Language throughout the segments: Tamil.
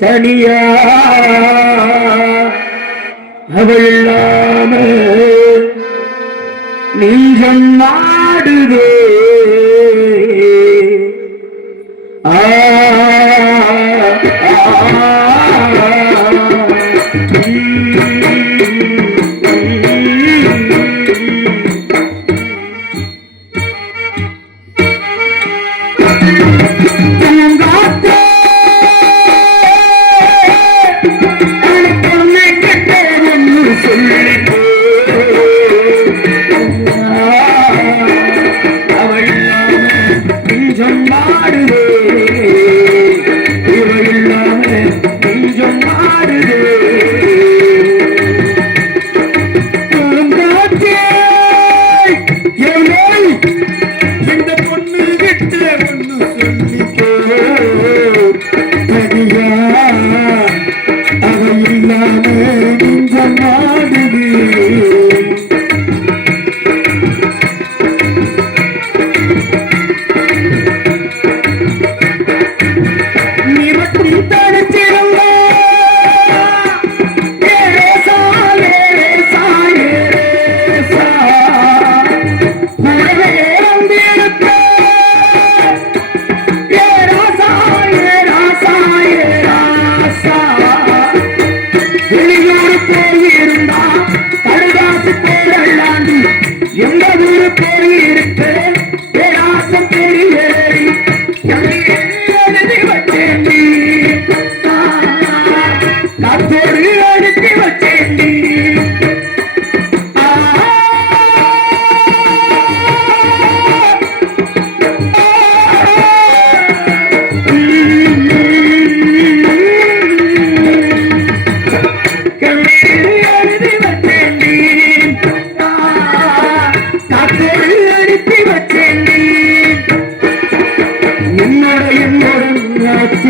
தனியா அவள் இல்லாமல் நீ வந்தேன்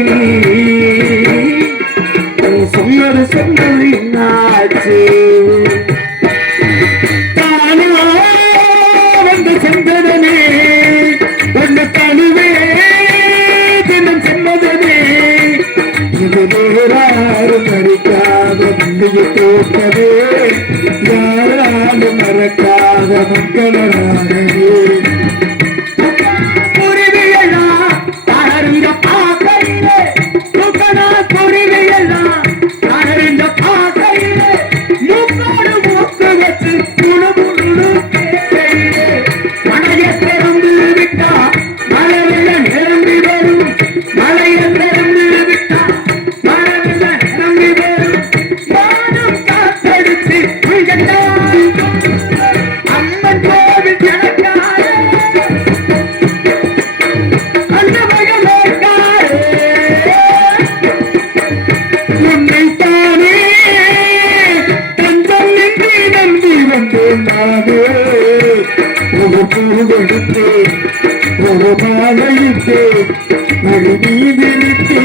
என்னாச்சு நீ சொன்னது சொன்னது என்னாச்சு வந்து மறக்காத மக்களாகவே. ஒரு பாதையிட்டு அடி நீதித்தே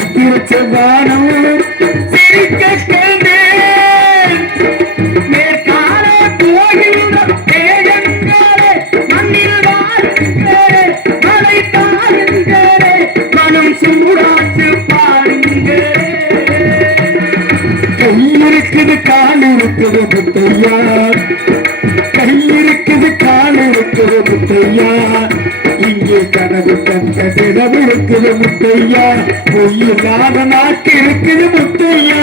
திருச்செந்தானம் சிரிக்க கண்டேன் மேற்காலே போகின்ற தேகத்தாலே மண்ணில் வாழ்கிறே மலை தாருங்கிறே மனம் சூடாச்சு பாருங்கிறே இருக்குது கால் இருக்குது புத்தையார் உலகம் இருக்குது முத்தையா. பொய்யில்லாத நாட்டு இருக்குது முத்தையா.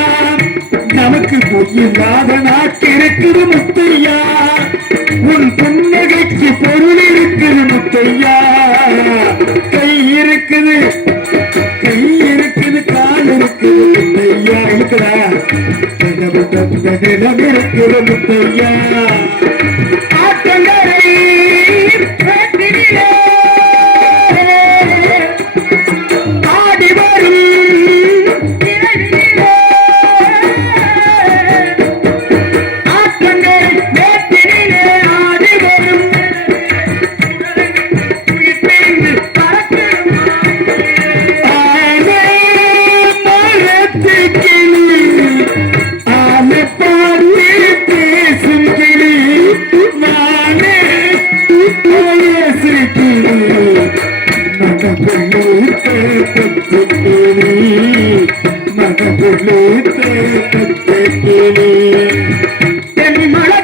நமக்கு பொய்யில்லாத நாட்டு இருக்குது முத்தையா. உன் புன்னகைக்கு பொருள் இருக்குது முத்தையா. கை இருக்குது. கை இருக்குது கால் இருக்குது முத்தையா. இருக்கிறா. இருக்குது முத்தையா. மனதுள்ளே தேக்கத்து கிளி, மனதுள்ளே தேக்கத்து கிளி. தென்மலை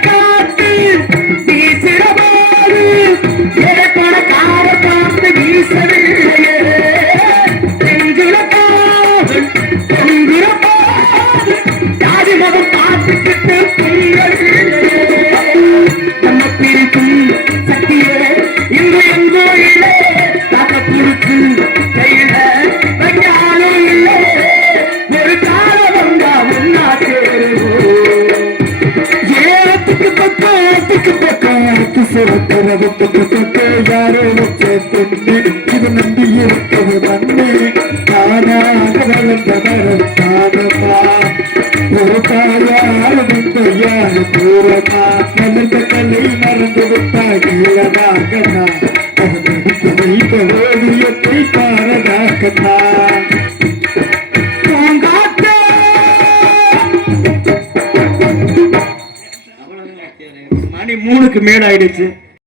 இது நம்பி இருக்கிறது மண்ணு தானாக வளர்ந்த மரம் தானமா ஒரு தாயார் கலை மறந்து விட்டா வைத்த ஓவியத்தை மணி மூணுக்கு மேல ஆயிடுச்சு